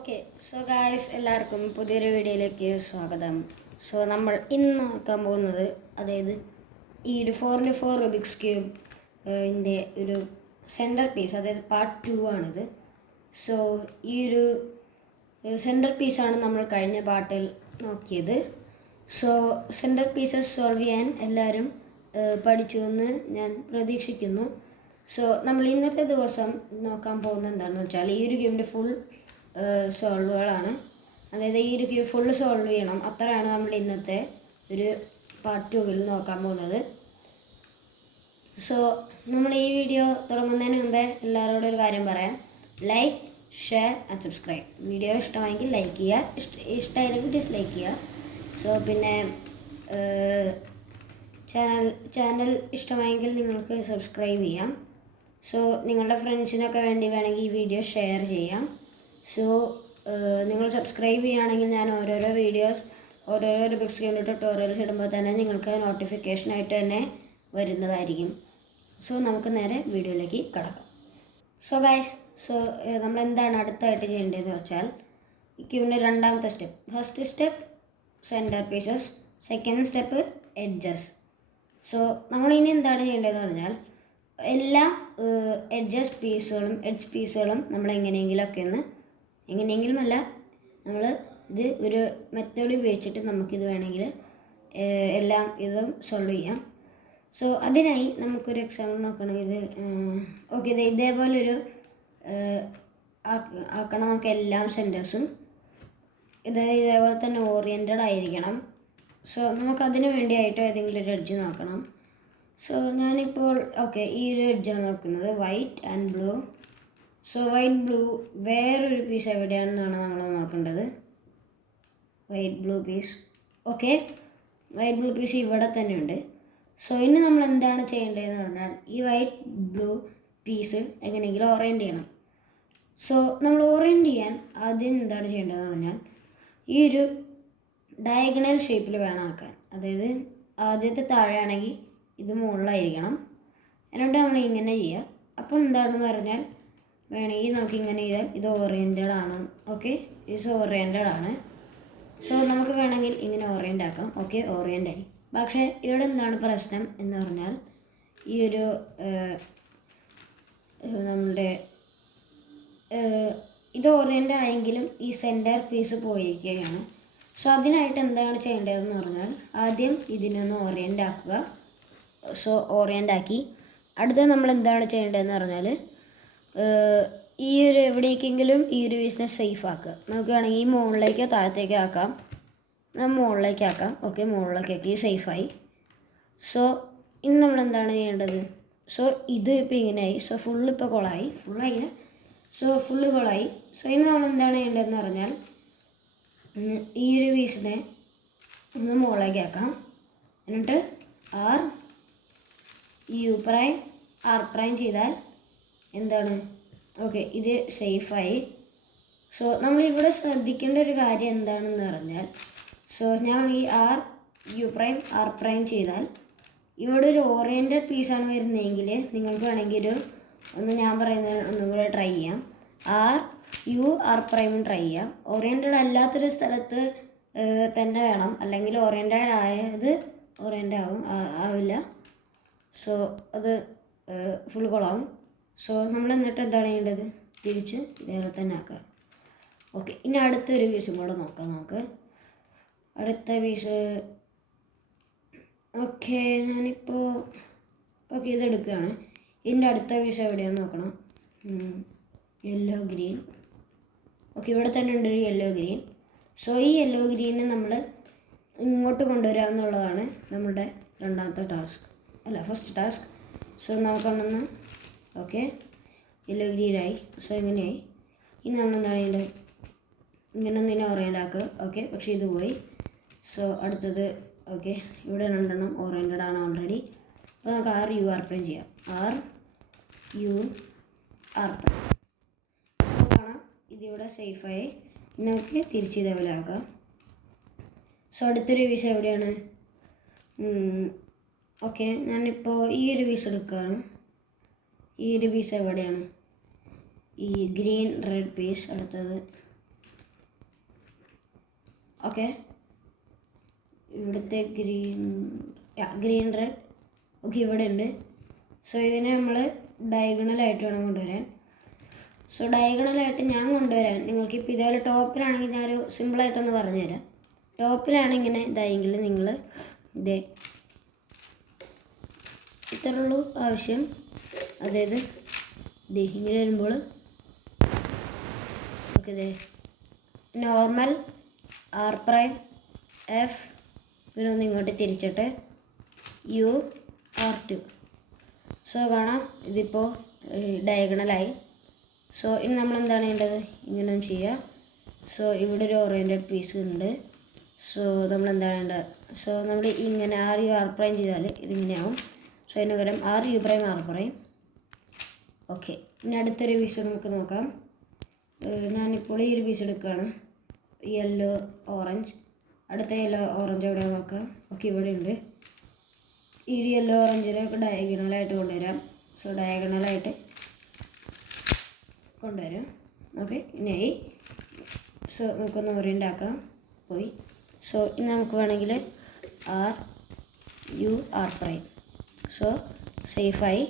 Okay so guys എല്ലാവർക്കും പുതിയൊരു വീഡിയോയിലേക്ക് സ്വാഗതം. സോ നമ്മൾ ഇന്ന് നോക്കാൻ പോകുന്നത് അതായത് ഈ ഒരു 4x4 റുബിക്സ് ക്യൂബ് ൻ്റെ ഒരു സെൻറ്റർ പീസ്, അതായത് പാർട്ട് 2 ആണിത്. സോ ഈ ഒരു സെൻറ്റർ പീസാണ് നമ്മൾ കഴിഞ്ഞ പാർട്ടിൽ നോക്കിയത്. സോ സെൻറ്റർ പീസസ് സോൾവ് ചെയ്യാൻ എല്ലാവരും പഠിച്ചു എന്ന് ഞാൻ പ്രതീക്ഷിക്കുന്നു. സോ നമ്മൾ ഇന്നത്തെ ദിവസം നോക്കാൻ പോകുന്നത് എന്താണെന്ന് വെച്ചാൽ ഈ ഒരു ക്യൂബിൻ്റെ ഫുൾ സോൾവുകളാണ്. അതായത് ഈ ഒരു ക്യൂബ് ഫുള്ള് സോൾവ് ചെയ്യണം, അത്രയാണ് നമ്മൾ ഇന്നത്തെ ഒരു പാർട്ട് 2-ൽ നോക്കാൻ പോകുന്നത്. സോ നമ്മൾ ഈ വീഡിയോ തുടങ്ങുന്നതിന് മുമ്പേ എല്ലാവരോടും ഒരു കാര്യം പറയാം: like, share and subscribe. Video ഇഷ്ടമായെങ്കിൽ ലൈക്ക് ചെയ്യുക, ഇഷ്ടമായില്ലെങ്കിൽ ഡിസ്ലൈക്ക് ചെയ്യുക. സോ പിന്നെ ചാനൽ ഇഷ്ടമായെങ്കിൽ നിങ്ങൾക്ക് സബ്സ്ക്രൈബ് ചെയ്യാം. സോ നിങ്ങളുടെ ഫ്രണ്ട്സിനൊക്കെ വേണ്ടി വേണമെങ്കിൽ ഈ വീഡിയോ ഷെയർ ചെയ്യാം. സോ നിങ്ങൾ സബ്സ്ക്രൈബ് ചെയ്യുകയാണെങ്കിൽ ഞാൻ ഓരോരോ വീഡിയോസ്, ഓരോരോ റുബിക്സ് ക്യൂബിൻ്റെ ട്യൂട്ടോറിയൽസ് ഇടുമ്പോൾ തന്നെ നിങ്ങൾക്ക് നോട്ടിഫിക്കേഷനായിട്ട് തന്നെ വരുന്നതായിരിക്കും. സോ നമുക്ക് നേരെ വീഡിയോയിലേക്ക് കടക്കാം. സോ ഗൈസ്, നമ്മൾ എന്താണ് അടുത്തായിട്ട് ചെയ്യേണ്ടതെന്ന് വെച്ചാൽ ഈ ക്യൂബിൻ്റെ രണ്ടാമത്തെ step. First step centre pieces, second step edges. So നമ്മളിനി എന്താണ് ചെയ്യേണ്ടതെന്ന് പറഞ്ഞാൽ എല്ലാ എഡ്ജ് പീസുകളും നമ്മൾ എങ്ങനെയെങ്കിലുമല്ല, നമ്മൾ ഇത് ഒരു മെത്തേഡ് ഉപയോഗിച്ചിട്ട് നമുക്കിത് വേണമെങ്കിൽ എല്ലാം ഇതും സോൾവ് ചെയ്യാം. സോ അതിനായി നമുക്കൊരു എക്സാമ്പിൾ നോക്കണമെങ്കിൽ ഓക്കെ, ഇതേപോലൊരു ആക്കണം. നമുക്ക് എല്ലാ സെൻറ്റേഴ്സും ഇതേപോലെ തന്നെ ഓറിയൻറ്റഡ് ആയിരിക്കണം. സോ നമുക്കതിന് വേണ്ടിയായിട്ട് ഏതെങ്കിലും ഒരു എഡ്ജ് നോക്കണം. സോ ഞാനിപ്പോൾ ഓക്കെ ഈ ഒരു എഡ്ജാണ് നോക്കുന്നത്, white and blue. So white blue വേറൊരു പീസ് എവിടെയാണെന്നാണ് നമ്മൾ നോക്കേണ്ടത്. White blue piece, okay, white blue piece ഇവിടെ തന്നെ ഉണ്ട്. സോ ഇനി നമ്മൾ എന്താണ് ചെയ്യേണ്ടതെന്ന് പറഞ്ഞാൽ ഈ വൈറ്റ് ബ്ലൂ പീസ് എങ്ങനെയെങ്കിലും ഓറിയൻറ്റ് ചെയ്യണം. സോ നമ്മൾ ഓറിയൻറ്റ് ചെയ്യാൻ ആദ്യം എന്താണ് ചെയ്യേണ്ടതെന്ന് പറഞ്ഞാൽ ഈ ഒരു ഡയഗണൽ ഷേപ്പിൽ വേണം ആക്കാൻ. അതായത് ആദ്യത്തെ താഴെയാണെങ്കിൽ ഇത് മുകളിലായിരിക്കണം. എന്നിട്ട് നമ്മൾ ഇങ്ങനെ ചെയ്യുക. അപ്പോൾ എന്താണെന്ന് പറഞ്ഞാൽ വേണമെങ്കിൽ നമുക്ക് ഇങ്ങനെ ചെയ്താൽ ഇത് ഓറിയൻറ്റഡ് ആണ്. ഓക്കെ, ഇത് ഓറിയൻറ്റഡ് ആണ്. സോ നമുക്ക് വേണമെങ്കിൽ ഇങ്ങനെ ഓറിയൻ്റ് ആക്കാം. ഓക്കെ, ഓറിയൻ്റ് ആയി. പക്ഷേ ഇവിടെ എന്താണ് പ്രശ്നം എന്ന് പറഞ്ഞാൽ ഈ ഒരു നമ്മളുടെ ഇത് ഓറിയൻ്റ് ആയെങ്കിലും ഈ സെൻറ്റർ പീസ് പോയിരിക്കുകയാണ്. സോ അതിനായിട്ട് എന്താണ് ചെയ്യേണ്ടതെന്ന് പറഞ്ഞാൽ ആദ്യം ഇതിനൊന്ന് ഓറിയൻ്റ് ആക്കുക. സോ ഓറിയൻ്റ് ആക്കി അടുത്ത നമ്മൾ എന്താണ് ചെയ്യേണ്ടതെന്ന് പറഞ്ഞാൽ ഈ ഒരു എവിടേക്കെങ്കിലും ഈ ഒരു പീസിനെ സേഫ് ആക്കുക. നമുക്ക് വേണമെങ്കിൽ മുകളിലേക്കോ താഴത്തേക്കോ ആക്കാം. മുകളിലേക്ക് ആക്കാം. ഓക്കെ, മുകളിലേക്കാക്കി സേഫായി. സോ ഇനി നമ്മൾ എന്താണ് ചെയ്യേണ്ടത്? സോ ഇത് ഇപ്പോൾ ഇങ്ങനെയായി. സോ ഫുള്ളിപ്പോൾ ഫുള്ളായി. So full കൊളായി. സോ ഇനി നമ്മൾ എന്താണ് ചെയ്യേണ്ടതെന്ന് പറഞ്ഞാൽ ഈ ഒരു പീസിനെ ഒന്ന് മുകളിലേക്ക് ആക്കാം. എന്നിട്ട് ആർ പ്രൈം ചെയ്താൽ എന്താണ്? ഓക്കെ, ഇത് സേഫായി. സോ നമ്മളിവിടെ ശ്രദ്ധിക്കേണ്ട ഒരു കാര്യം എന്താണെന്ന് പറഞ്ഞാൽ സോ ഞാൻ ഈ ആർ പ്രൈം ചെയ്താൽ ഇവിടെ ഒരു ഓറിയൻറ്റഡ് പീസാണ് വരുന്നതെങ്കിൽ നിങ്ങൾക്ക് വേണമെങ്കിൽ ഞാൻ പറയുന്നത് ഒന്നും കൂടെ ട്രൈ ചെയ്യാം. ആർ പ്രൈമും ട്രൈ ചെയ്യാം. ഓറിയൻറ്റഡ് അല്ലാത്തൊരു സ്ഥലത്ത് തന്നെ വേണം, അല്ലെങ്കിൽ ഓറിയൻറ്റഡ് ആയത് ഓറിയൻ്റ് ആവില്ല. സോ അത് ഫുൾ കൊളാവും. സോ നമ്മൾ എന്നിട്ട് എന്താണ് ചെയ്യേണ്ടത്? തിരിച്ച് ഇതേപോലെ തന്നെ ആക്കുക. ഓക്കെ, ഇനി അടുത്തൊരു പീസും കൂടെ നോക്കാം. നമുക്ക് അടുത്ത പീസ് ഓക്കെ, ഞാനിപ്പോൾ ഓക്കെ ഇതെടുക്കുകയാണ്. ഇതിൻ്റെ അടുത്ത പീസ് എവിടെയാണെന്ന് നോക്കണം. Yellow green. ഓക്കെ, ഇവിടെ തന്നെ ഉണ്ട് ഒരു യെല്ലോ ഗ്രീൻ. സോ ഈ യെല്ലോ ഗ്രീനെ നമ്മൾ ഇങ്ങോട്ട് കൊണ്ടുവരിക എന്നുള്ളതാണ് നമ്മുടെ ഫസ്റ്റ് ടാസ്ക്. സോ നമുക്കൊന്ന് ഓക്കെ യെല്ലോ ഗ്രീനായി. സോ എങ്ങനെയായി? ഇനി നമ്മൾ എന്താണ് ചെയ്യേണ്ടത്? ഇങ്ങനെ ഒന്നിനെ ഓറിയൻ്റ് ആക്കുക. ഓക്കെ, പക്ഷേ ഇത് പോയി. സോ അടുത്തത് ഓക്കെ, ഇവിടെ രണ്ടെണ്ണം ഓറിയൻറ്റഡ് ആണ് ഓൾറെഡി. അപ്പോൾ നമുക്ക് ആർ പ്രൈം ചെയ്യാം. R prime. സോ കാണാം ഇതിവിടെ സേഫായി. നമുക്ക് തിരിച്ച് ഇതേപോലെ ആക്കാം. സോ അടുത്തൊരു പീസ് എവിടെയാണ്? ഓക്കെ, ഞാനിപ്പോൾ ഈ ഒരു പീസ് എടുക്കുകയാണ്. ഈ ഒരു പീസ് എവിടെയാണ്? ഈ ഗ്രീൻ റെഡ് പീസ്. അടുത്തത് ഓക്കെ, ഇവിടുത്തെ ഗ്രീൻ റെഡ് ഓക്കെ ഇവിടെ ഉണ്ട്. സോ ഇതിനെ നമ്മൾ ഡയഗണലായിട്ട് വേണം കൊണ്ടുവരാൻ. സോ ഡയഗണലായിട്ട് ഞാൻ കൊണ്ടുവരാൻ നിങ്ങൾക്കിപ്പോൾ ഇതേപോലെ ടോപ്പിലാണെങ്കിൽ ഞാനൊരു സിമ്പിളായിട്ടൊന്ന് പറഞ്ഞുതരാം. ടോപ്പിലാണിങ്ങനെ ഇതായെങ്കിൽ നിങ്ങൾ ഇതേ ഇത്രയുള്ളൂ ആവശ്യം. അതായത് ഇതേ ഇങ്ങനെ വരുമ്പോൾ ഓക്കെ ഇതേ നോർമൽ ആർ പ്രൈം എഫ് പിന്നെ ഒന്ന് ഇങ്ങോട്ട് തിരിച്ചിട്ട് UR2. സോ കാണാം ഇതിപ്പോൾ ഡയഗണലായി. സോ ഇനി നമ്മൾ എന്താണ് ചെയ്യേണ്ടത്, ഇങ്ങനെ ഒന്ന് ചെയ്യുക. സോ ഇവിടെ ഒരു ഓറിയൻറ്റഡ് പീസ് ഉണ്ട്. സോ നമ്മൾ എന്താണ് വേണ്ടത്, സോ നമ്മൾ ഇങ്ങനെ RU R' ചെയ്താൽ ഇതിങ്ങനെയാവും. സോ അതിന് പകരം RU'. ഓക്കെ, ഇനി അടുത്തൊരു പീസ് നമുക്ക് നോക്കാം. ഞാനിപ്പോൾ ഈ ഒരു പീസ് എടുക്കുകയാണ്, യെല്ലോ ഓറഞ്ച്. അടുത്ത യെല്ലോ ഓറഞ്ച് എവിടെ നോക്കാം. ഓക്കെ ഇവിടെ ഉണ്ട്. ഈ യെല്ലോ ഓറഞ്ചിനൊക്കെ ഡയഗണലായിട്ട് കൊണ്ടുവരാം. സോ ഡയഗണലായിട്ട് കൊണ്ടുവരാം. ഓക്കെ ഇനി സോ നമുക്കൊന്ന് ഓറിയൻ്റാക്കാം. പോയി. സോ ഇനി നമുക്ക് വേണമെങ്കിൽ RUR'. സോ സേഫായി.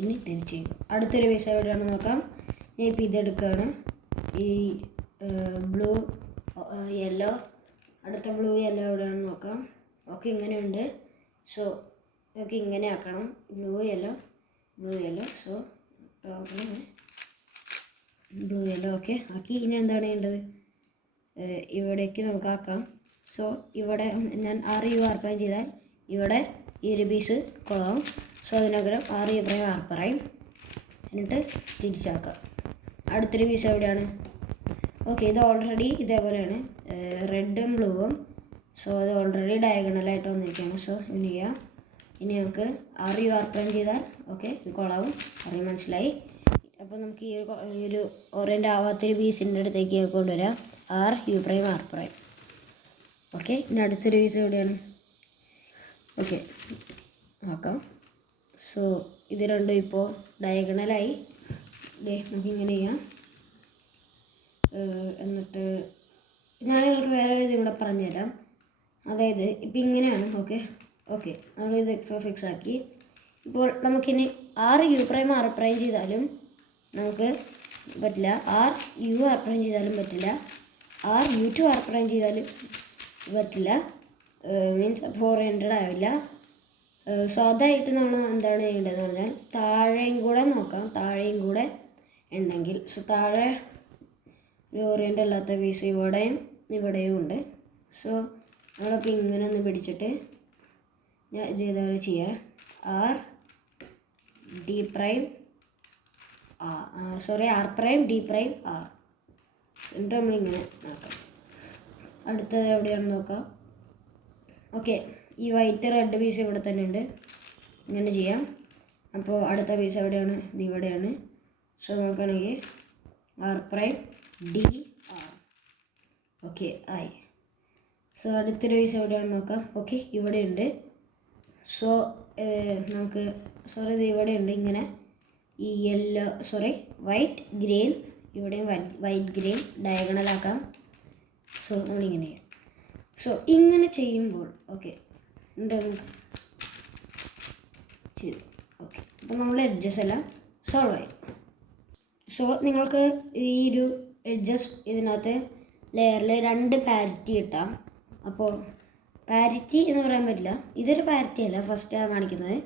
ഇനി തിരിച്ച് ചെയ്യും. അടുത്തൊരു പീസ് എവിടെയാണെന്ന് നോക്കാം. ഞാൻ ഇപ്പോൾ ഇതെടുക്കുകയാണ്, ഈ ബ്ലൂ യെല്ലോ. അടുത്ത ബ്ലൂ യെല്ലോ എവിടെയാണെന്ന് നോക്കാം. ഓക്കെ ഇങ്ങനെയുണ്ട്. സോ നമുക്ക് ഇങ്ങനെ ആക്കണം, blue yellow. So blue yellow okay ആക്കി. ഇനി എന്താണ് ചെയ്യേണ്ടത്, ഇവിടേക്ക് നമുക്ക് ആക്കാം. സോ ഇവിടെ ഞാൻ RUR' ചെയ്താൽ ഇവിടെ ഈ ഒരു പീസ് കൊള്ളാം. സോ അതിനകരം RU'. എന്നിട്ട് തിരിച്ചാക്കാം. അടുത്തൊരു പീസ് എവിടെയാണ്. ഓക്കെ ഇത് ഓൾറെഡി ഇതേപോലെയാണ്, റെഡും ബ്ലൂവും. സോ അത് ഓൾറെഡി ഡയഗണലായിട്ട് വന്നിരിക്കുകയാണ്. സോ ഇനി ചെയ്യാം. ഇനി നമുക്ക് RUR' ചെയ്താൽ ഓക്കെ ഇത് കൊള്ളാവും. മനസ്സിലായി. അപ്പോൾ നമുക്ക് ഈ ഒരു ഓറിയൻ്റ് ആവാത്തൊരു പീസിൻ്റെ അടുത്തേക്ക് കൊണ്ടുവരാം, RU'. ഓക്കെ ഇനി അടുത്തൊരു പീസ് എവിടെയാണ്. ഓക്കെ നോക്കാം. സോ ഇത് രണ്ടും ഇപ്പോൾ ഡയഗണലായി. നമുക്കിങ്ങനെ ചെയ്യാം. എന്നിട്ട് ഞാൻ നിങ്ങൾക്ക് വേറെ ഇത് ഇവിടെ പറഞ്ഞുതരാം. അതായത് ഇപ്പം ഇങ്ങനെയാണ്. ഓക്കെ നമ്മളിത് ഇപ്പോൾ ഫിക്സ് ആക്കി. ഇപ്പോൾ നമുക്കിനി RU', ചെയ്താലും നമുക്ക് പറ്റില്ല, RUR' ചെയ്താലും പറ്റില്ല, RU2R' ചെയ്താലും പറ്റില്ല. മീൻസ് 400 ആവില്ല. സോ അതായിട്ട് നമ്മൾ എന്താണ് ചെയ്യേണ്ടതെന്ന് പറഞ്ഞാൽ താഴെയും കൂടെ നോക്കാം. താഴെയും കൂടെ ഉണ്ടെങ്കിൽ സോ താഴെ ഒരു ഓറിയൻ്റ് അല്ലാത്ത പീസ് ഇവിടെയും ഉണ്ട്. സോ നമ്മളപ്പോൾ ഇങ്ങനെ ഒന്ന് പിടിച്ചിട്ട് ഞാൻ ഇത് ഇതേപോലെ ചെയ്യുക, RD', R'D', R. എന്നിട്ട് നമ്മളിങ്ങനെ നോക്കാം. അടുത്തത് എവിടെയാണെന്ന് നോക്കാം. ഓക്കെ ഈ വൈറ്റ് റെഡ് പീസ് ഇവിടെ തന്നെ ഉണ്ട്. ഇങ്ങനെ ചെയ്യാം. അപ്പോൾ അടുത്ത പീസ് എവിടെയാണ്, ഇത് ഇവിടെയാണ്. സോ നോക്കുകയാണെങ്കിൽ R'D'. ഓക്കെ ആയി. സോ അടുത്തൊരു പീസ് എവിടെയാണെന്ന് നോക്കാം. ഓക്കെ ഇവിടെ ഉണ്ട്. സോ നമുക്ക് ഇത് ഇവിടെ ഉണ്ട്. ഇങ്ങനെ ഈ വൈറ്റ് ഗ്രീൻ, ഇവിടെയും വൈറ്റ് ഗ്രീൻ ഡയഗണലാക്കാം. സോ നമ്മളിങ്ങനെ ചെയ്യാം. സോ ഇങ്ങനെ ചെയ്യുമ്പോൾ ഓക്കെ എന്താ നമുക്ക് ചെയ്തു. ഓക്കെ അപ്പോൾ നമ്മൾ എഡ്ജസ് എല്ലാം സോൾവ് ആയി. സോ നിങ്ങൾക്ക് ഈ ഒരു എഡ്ജസ് ഇതിനകത്ത് ലെയറിൽ 2 പാരിറ്റി കിട്ടാം. അപ്പോൾ പാരിറ്റി എന്ന് പറയാൻ പറ്റില്ല, ഇതൊരു പാരിറ്റി അല്ല ഫസ്റ്റ് കാണിക്കുന്നത്.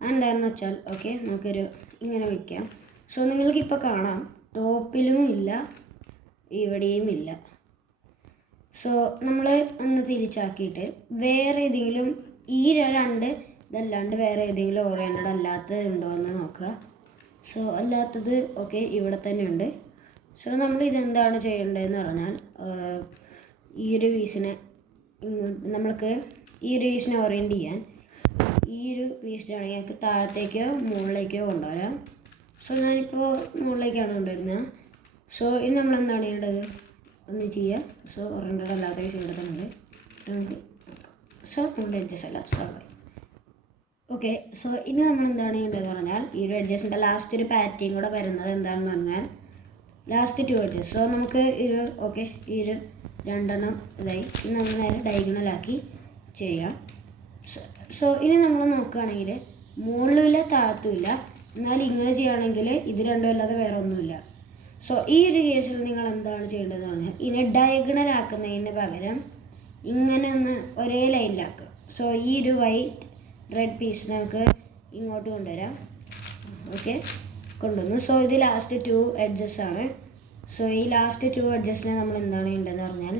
അതെന്താണെന്ന് വെച്ചാൽ ഓക്കെ നമുക്കൊരു ഇങ്ങനെ വയ്ക്കാം. സോ നിങ്ങൾക്കിപ്പോൾ കാണാം ടോപ്പിലും ഇല്ല ഇവിടെയും ഇല്ല. സോ നമ്മൾ ഒന്ന് തിരിച്ചാക്കിയിട്ട് വേറെ ഏതെങ്കിലും ഈ 2 ഇതല്ലാണ്ട് വേറെ ഏതെങ്കിലും ഓറിയൻറ്റഡ് അല്ലാത്തത് ഉണ്ടോ എന്ന് നോക്കുക. സോ അല്ലാത്തത് ഓക്കെ ഇവിടെ തന്നെ ഉണ്ട്. സോ നമ്മൾ ഇതെന്താണ് ചെയ്യേണ്ടതെന്ന് പറഞ്ഞാൽ ഈ ഒരു പീസിനെ നമ്മൾക്ക് ഈ ഒരു പീസിനെ ഓറിയൻറ്റ് ചെയ്യാൻ ഈ ഒരു പീസിനാണെങ്കിൽ ഞങ്ങൾക്ക് താഴത്തേക്കോ മുകളിലേക്കോ കൊണ്ടുവരാം. സോ ഞാനിപ്പോൾ മുകളിലേക്കാണ് കൊണ്ടുവരുന്നത്. സോ ഇനി നമ്മൾ എന്താണ് ചെയ്യേണ്ടത് ഒന്ന് ചെയ്യുക. സോ ഓറിയൻറ്റഡ് അല്ലാത്ത പീസ് ഇവിടെ തന്നെ ഉണ്ട്. നമുക്ക് നോക്കാം. സോ നമ്മുടെ എഡ്ജസ് എല്ലാം സോൾവ് ആയി. ഓക്കെ സോ ഇനി നമ്മൾ എന്താണ് ചെയ്യേണ്ടതെന്ന് പറഞ്ഞാൽ ഈ ഒരു എഡ്ജസിൻ്റെ ലാസ്റ്റ് ഒരു പാറ്റേൺ കൂടെ വരുന്നത് എന്താണെന്ന് പറഞ്ഞാൽ ലാസ്റ്റ് 2 എഡ്ജസ്. സോ നമുക്ക് ഈ ഒരു രണ്ടെണ്ണം ഇതായി. ഇനി നമ്മൾ നേരെ ഡയഗണലാക്കി ചെയ്യാം. സോ ഇനി നമ്മൾ നോക്കുകയാണെങ്കിൽ മുകളിലെ താഴത്തുമില്ല, എന്നാൽ ഇങ്ങനെ ചെയ്യുകയാണെങ്കിൽ ഇത് രണ്ടും അല്ലാതെ വേറെ ഒന്നുമില്ല. സോ ഈ ഒരു കേസിൽ നിങ്ങൾ എന്താണ് ചെയ്യേണ്ടതെന്ന് പറഞ്ഞാൽ ഇതിനെ ഡയഗണലാക്കുന്നതിന് പകരം ഇങ്ങനെ ഒന്ന് ഒരേ ലൈനിലാക്കുക. സോ ഈ ഒരു വൈറ്റ് റെഡ് പീസ് നമുക്ക് ഇങ്ങോട്ട് കൊണ്ടുവരാം. ഓക്കെ, കൊണ്ടുവന്നു. സോ ഇത് ലാസ്റ്റ് 2 എഡ്ജസ് ആണ്. സോ ഈ ലാസ്റ്റ് 2 എഡ്ജസിനെ നമ്മൾ എന്താണ് ചെയ്യേണ്ടതെന്ന് പറഞ്ഞാൽ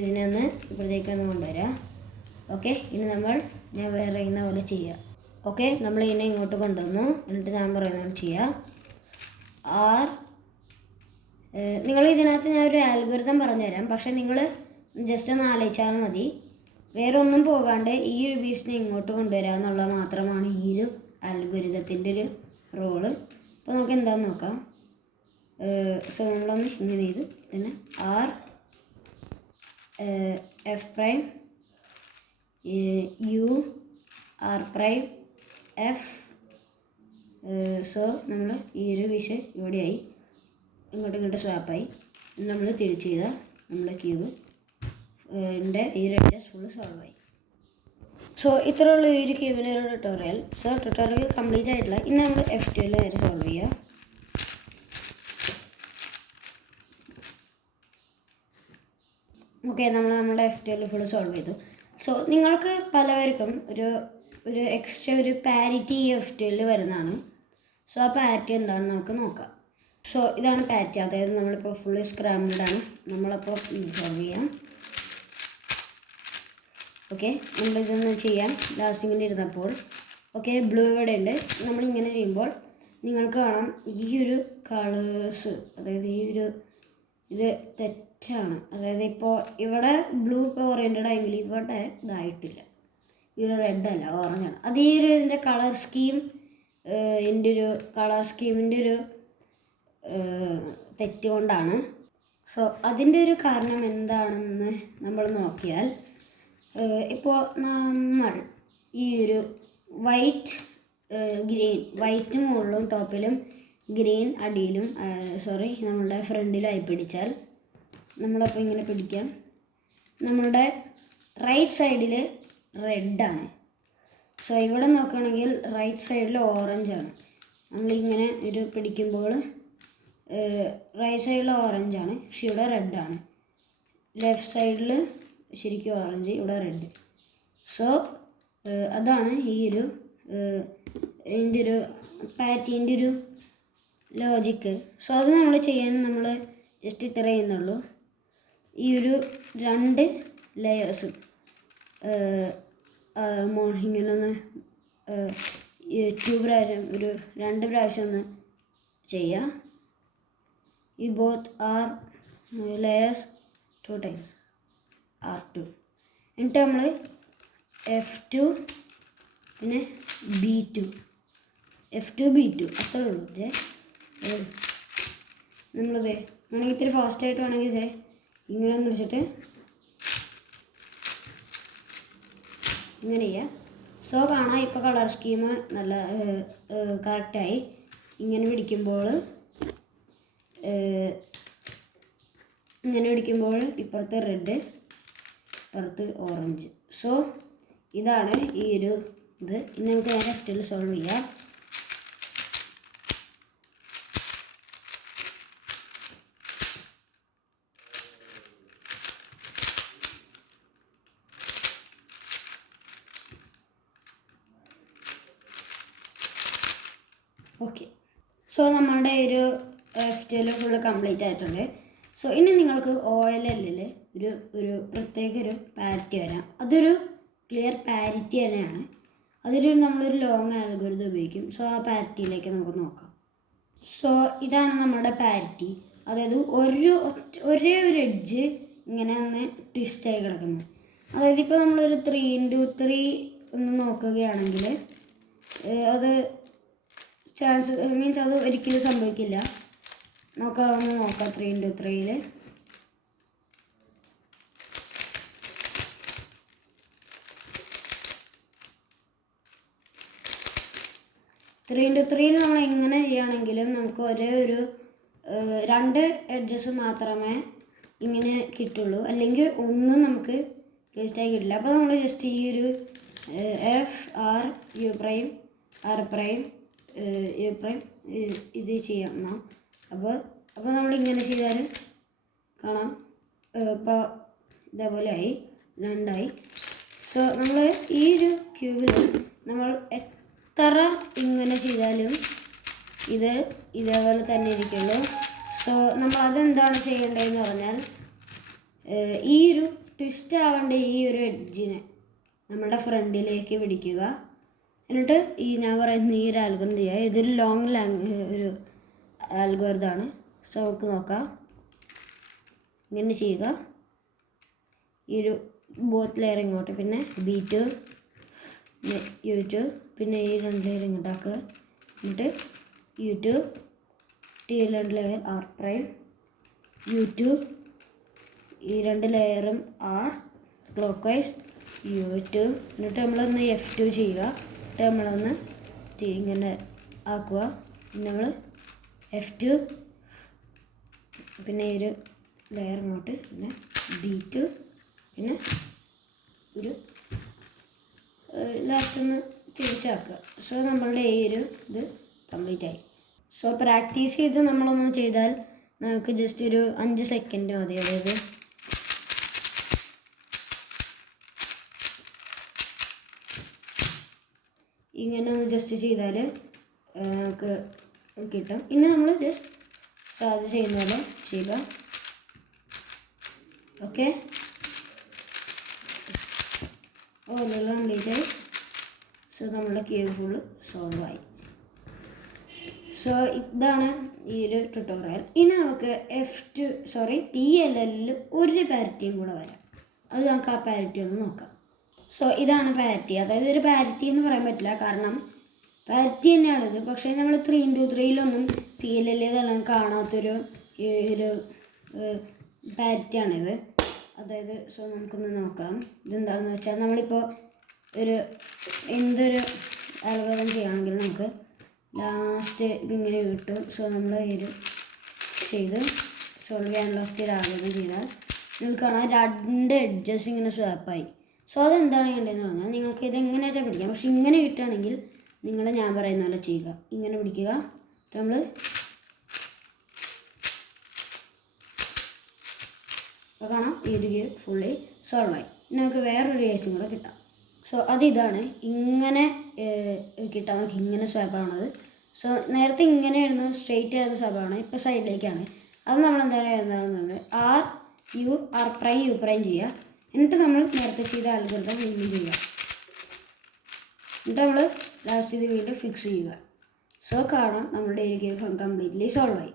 ഇതിനൊന്ന് ഇപ്പോഴത്തേക്കൊന്ന് കൊണ്ടുവരാം. ഓക്കെ, ഇനി ഞാൻ പറയുന്ന പോലെ ചെയ്യുക. ഓക്കെ, നമ്മൾ ഇതിനെ ഇങ്ങോട്ട് കൊണ്ടുവന്നു. എന്നിട്ട് ഞാൻ പറയുന്നത് ചെയ്യുക. നിങ്ങൾ ഇതിനകത്ത് ഞാൻ ഒരു ആൽഗോരിതം പറഞ്ഞുതരാം, പക്ഷേ നിങ്ങൾ ജസ്റ്റ് ഒന്ന് ആലോചിച്ചാൽ മതി. വേറെ ഒന്നും പോകാണ്ട് ഈ ഒരു പീസിനെ ഇങ്ങോട്ട് കൊണ്ടുവരിക എന്നുള്ളത് മാത്രമാണ് ഈ ഒരു ആൽഗോരിതത്തിൻ്റെ ഒരു റോള്. അപ്പോൾ നമുക്ക് എന്താണെന്ന് നോക്കാം. സോ നമ്മളൊന്ന് ഇങ്ങനെ ചെയ്തു. പിന്നെ F prime U R prime F. So നമ്മൾ ഈ ഒരു പീസ് ഇവിടെയായി ഇങ്ങോട്ട് സ്വാപ്പായി. നമ്മൾ തിരിച്ച് ചെയ്താൽ നമ്മുടെ ക്യൂബ് ഈ എഡ്ജസ് ഫുള്ള് സോൾവ് ആയി. സോ ഇത്രയുള്ള ഈ ഒരു ക്യൂബിലെ ഒരു ട്യൂട്ടോറിയൽ. സോ ട്യൂട്ടോറിയൽ കംപ്ലീറ്റ് ആയിട്ടില്ല. ഇനി നമ്മൾ F2 നേരെ സോൾവ് ചെയ്യുക. ഓക്കെ, നമ്മുടെ F2 ഫുള്ള് സോൾവ് ചെയ്തു. സോ നിങ്ങൾക്ക് പലവർക്കും ഒരു എക്സ്ട്രാ ഒരു പാരിറ്റി F2 വരുന്നതാണ്. സോ ആ പാരിറ്റി എന്താണെന്ന് നമുക്ക് നോക്കാം. സോ ഇതാണ് പാരിറ്റി, അതായത് നമ്മളിപ്പോൾ ഫുള്ള് സ്ക്രാമ്പിൾഡാണ്. നമ്മളപ്പോൾ സോൾവ് ചെയ്യാം. ഓക്കെ, നമ്മളിതൊന്ന് ചെയ്യാം. ലാസ്റ്റ് ഇങ്ങനെ ഇരുന്നപ്പോൾ ഓക്കെ, ബ്ലൂ ഇവിടെ ഉണ്ട്. നമ്മളിങ്ങനെ ചെയ്യുമ്പോൾ നിങ്ങൾക്ക് കാണാം ഈ ഒരു കളേഴ്സ്, അതായത് ഇത് തെറ്റാണ്. അതായത് ഇപ്പോൾ ഇവിടെ ബ്ലൂ ഇപ്പോൾ ഓറിയൻറ്റഡ് ആയെങ്കിൽ ഇവിടെ ഇതായിട്ടില്ല. ഈ ഒരു റെഡ് അല്ല, ഓറഞ്ചാണ്. അത് ഈ ഒരു ഇതിൻ്റെ കളർ സ്കീമിൻ്റെ ഒരു തെറ്റ് കൊണ്ടാണ്. സോ അതിൻ്റെ ഒരു കാരണം എന്താണെന്ന് നമ്മൾ നോക്കിയാൽ, ഇപ്പോൾ നമ്മൾ ഈ ഒരു വൈറ്റ് മുകളിലും ടോപ്പിലും ഗ്രീൻ അടിയിലും നമ്മളുടെ ഫ്രണ്ടിലായി പിടിച്ചാൽ, നമ്മളപ്പോൾ ഇങ്ങനെ പിടിക്കാം, നമ്മളുടെ റൈറ്റ് സൈഡിൽ റെഡാണ്. സോ ഇവിടെ നോക്കുകയാണെങ്കിൽ റൈറ്റ് സൈഡിൽ ഓറഞ്ചാണ്. നമ്മളിങ്ങനെ ഒരു പിടിക്കുമ്പോൾ റൈറ്റ് സൈഡിൽ ഓറഞ്ചാണ്, പക്ഷെ ഇവിടെ റെഡാണ്. ലെഫ്റ്റ് സൈഡിൽ ശരിക്കും ഓറഞ്ച്, ഇവിടെ റെഡ്. സോ അതാണ് ഇതിൻ്റെ ഒരു പാറ്റിൻ്റെ ഒരു ലോജിക്ക്. സോ അത് നമ്മൾ ചെയ്യാൻ നമ്മൾ ജസ്റ്റ് ഇത്ര ചെയ്യുന്നുള്ളൂ. ഈ ഒരു 2 ലെയേഴ്സ് ഇങ്ങനെ ഒന്ന് 2 പ്രാവശ്യം ഒന്ന് ചെയ്യാം. ഈ both are layers 2 times R2. എന്നിട്ട് നമ്മൾ F2 പിന്നെ B2 B2 അത്രേ ഉള്ളൂ. നമ്മളിത് വേണമെങ്കിൽ ഇത്തിരി ഫാസ്റ്റായിട്ട് വേണമെങ്കിൽ ഇങ്ങനെ ഒന്ന് വിളിച്ചിട്ട് ഇങ്ങനെ ചെയ്യുക. സോ കാണാം ഇപ്പോൾ കളർ സ്കീം നല്ല കറക്റ്റായി. ഇങ്ങനെ പിടിക്കുമ്പോൾ ഇപ്പുറത്ത് റെഡ്, ഇപ്പുറത്ത് ഓറഞ്ച്. സോ ഇതാണ് ഈ ഒരു ഇത്. ഇനി നമുക്ക് നേരെ F2 സോൾവ് ചെയ്യാം. ഓക്കെ, സോ നമ്മളുടെ ഒരു F2 ഫുള്ള് കംപ്ലീറ്റ് ആയിട്ടുണ്ട്. സോ ഇനി നിങ്ങൾക്ക് OLL ഒരു പ്രത്യേക ഒരു പാരിറ്റി വരാം. അതൊരു ക്ലിയർ പാരിറ്റി തന്നെയാണ്. നമ്മളൊരു ലോങ് ആൽഗോരിതം ഉപയോഗിക്കും. സോ ആ പാരിറ്റിയിലേക്ക് നമുക്ക് നോക്കാം. സോ ഇതാണ് നമ്മുടെ പാരിറ്റി. അതായത് ഒരേ ഒരു എഡ്ജ് ഇങ്ങനെ ഒന്ന് ട്വിസ്റ്റായി കിടക്കുന്നത്. അതായത് ഇപ്പോൾ നമ്മളൊരു 3x3 ഒന്ന് നോക്കുകയാണെങ്കിൽ അത് മീൻസ് അത് ഒരിക്കലും സംഭവിക്കില്ല. നോക്കാം 3x3 3x3 നമ്മൾ എങ്ങനെ ചെയ്യുകയാണെങ്കിലും നമുക്ക് ഒരേ ഒരു 2 എഡ്ജസ് മാത്രമേ ഇങ്ങനെ കിട്ടുള്ളൂ, അല്ലെങ്കിൽ ഒന്നും നമുക്ക് വേസ്റ്റായി കിട്ടില്ല. അപ്പോൾ നമ്മൾ ജസ്റ്റ് ഈ ഒരു F R U prime R prime U prime ഇത് ചെയ്യണം. അപ്പോൾ നമ്മളിങ്ങനെ ചെയ്താൽ കാണാം ഇപ്പോൾ ഇതേപോലെ ആയി, രണ്ടായി. സോ നമ്മൾ ഈ ഒരു ക്യൂബിൽ നമ്മൾ എത്ര ഇങ്ങനെ ചെയ്താലും ഇത് ഇതേപോലെ തന്നെ ഇരിക്കുള്ളൂ. സോ നമ്മൾ അതെന്താണ് ചെയ്യേണ്ടതെന്ന് പറഞ്ഞാൽ ഈ ഒരു ട്വിസ്റ്റ് ആവേണ്ട ഈ ഒരു എഡ്ജിനെ നമ്മുടെ ഫ്രണ്ടിലേക്ക് പിടിക്കുക. എന്നിട്ട് ഈ ഞാൻ പറയുന്ന ഈ ഒരു ആൽഗോരിതം ചെയ്യുക. ഇതൊരു ഒരു ആൽഗോരിതമാണ്. സോ നമുക്ക് നോക്കാം. ഇങ്ങനെ ചെയ്യുക. ഈ ഒരു ബോത്ത് ലെയർ ഇങ്ങോട്ട്, പിന്നെ B2 U2, പിന്നെ ഈ 2 ലെയർ ഇങ്ങോട്ടാക്കുക. എന്നിട്ട് U2 T2 layer R prime U2 ഈ 2 ലെയറും R ക്ലോക്ക് വൈസ് U2. എന്നിട്ട് നമ്മളൊന്ന് F2 ചെയ്യുക. എന്നിട്ട് നമ്മളൊന്ന് ഇങ്ങനെ ആക്കുക. പിന്നെ നമ്മൾ F2, പിന്നെ ഈ ഒരു ലെയർ ഇങ്ങോട്ട്, പിന്നെ B2, പിന്നെ ഒരു ലാസ്റ്റ് ഒന്ന് തിരിച്ചാക്കുക. സോ നമ്മളുടെ ഈ ഒരു ഇത് കംപ്ലീറ്റ് ആയി. സോ പ്രാക്ടീസ് ചെയ്ത് നമ്മളൊന്ന് ചെയ്താൽ നമുക്ക് ജസ്റ്റ് ഒരു 5 സെക്കൻഡ് മതി. അതായത് ഇങ്ങനെ ഒന്ന് ജസ്റ്റ് ചെയ്താൽ നമുക്ക് കിട്ടും. ഇനി നമ്മൾ ജസ്റ്റ് സാധ്യത ചെയ്യുന്ന പോലെ ചെയ്യുക. ഓക്കെ, ഓരോന്നും കംപ്ലീറ്റ് ആയി. സോ നമ്മുടെ ക്യൂബ് ഫുള്ള് സോൾവ് ആയി. സോ ഇതാണ് ഈ ഒരു ട്യൂട്ടോറിയൽ. ഇനി നമുക്ക് TLL ഒരു പാരിറ്റിയും കൂടെ വരാം. അത് നമുക്ക് ആ പാരിറ്റി ഒന്ന് നോക്കാം. സോ ഇതാണ് പാരിറ്റി. അതായത് ഒരു പാരിറ്റി എന്ന് പറയാൻ പറ്റില്ല, കാരണം പാരിറ്റി തന്നെയാണിത്. പക്ഷേ നമ്മൾ 3x 3 TLL തന്നെ കാണാത്തൊരു ഒരു പാരിറ്റിയാണിത്. അതായത് സോ നമുക്കൊന്ന് നോക്കാം. ഇതെന്താണെന്ന് വെച്ചാൽ നമ്മളിപ്പോൾ എന്തൊരു അൽഗോരിതം ചെയ്യുകയാണെങ്കിൽ നമുക്ക് ലാസ്റ്റ് ഇങ്ങനെ കിട്ടും. സോ നമ്മൾ ചെയ്ത് സോൾവ് ചെയ്യാനുള്ള ഒരു അൽഗോരിതം ചെയ്താൽ നിങ്ങൾക്ക് കാണാം 2 എഡ്ജസ് ഇങ്ങനെ സ്വാപ്പായി. സോ അതെന്താണ് ചെയ്യേണ്ടതെന്ന് പറഞ്ഞാൽ നിങ്ങൾക്ക് ഇതെങ്ങനെ വെച്ചാൽ പിടിക്കാം. പക്ഷെ ഇങ്ങനെ കിട്ടുകയാണെങ്കിൽ നിങ്ങൾ ഞാൻ പറയുന്ന പോലെ ചെയ്യുക. ഇങ്ങനെ പിടിക്കുക. നമ്മൾ അപ്പോൾ കാണാം ഈ ഒരു ഫുള്ളി സോൾവായി. നമുക്ക് വേറൊരു കേസും കൂടെ കിട്ടാം. സോ അതിതാണ് ഇങ്ങനെ കിട്ടാൻ നമുക്ക് ഇങ്ങനെ സ്വാപ്പ് ആവണത്. സോ നേരത്തെ ഇങ്ങനെയായിരുന്നു, സ്ട്രെയിറ്റ് ആയിരുന്നു സ്വാപ്പ് ആവണത്. ഇപ്പോൾ സൈഡിലേക്കാണ്. അത് നമ്മൾ എന്താണ് ചെയ്യുന്നത്, R പ്രൈം U പ്രൈം ചെയ്യുക. എന്നിട്ട് നമ്മൾ നേരത്തെ ചെയ്ത അൽഗോരിതം വീണ്ടും ചെയ്യുക. എന്നിട്ട് നമ്മൾ ലാസ്റ്റ് ഇത് വീണ്ടും ഫിക്സ് ചെയ്യുക. സോ കാണാം നമ്മുടെ ഒരു കേസ് കംപ്ലീറ്റ്ലി സോൾവ് ആയി.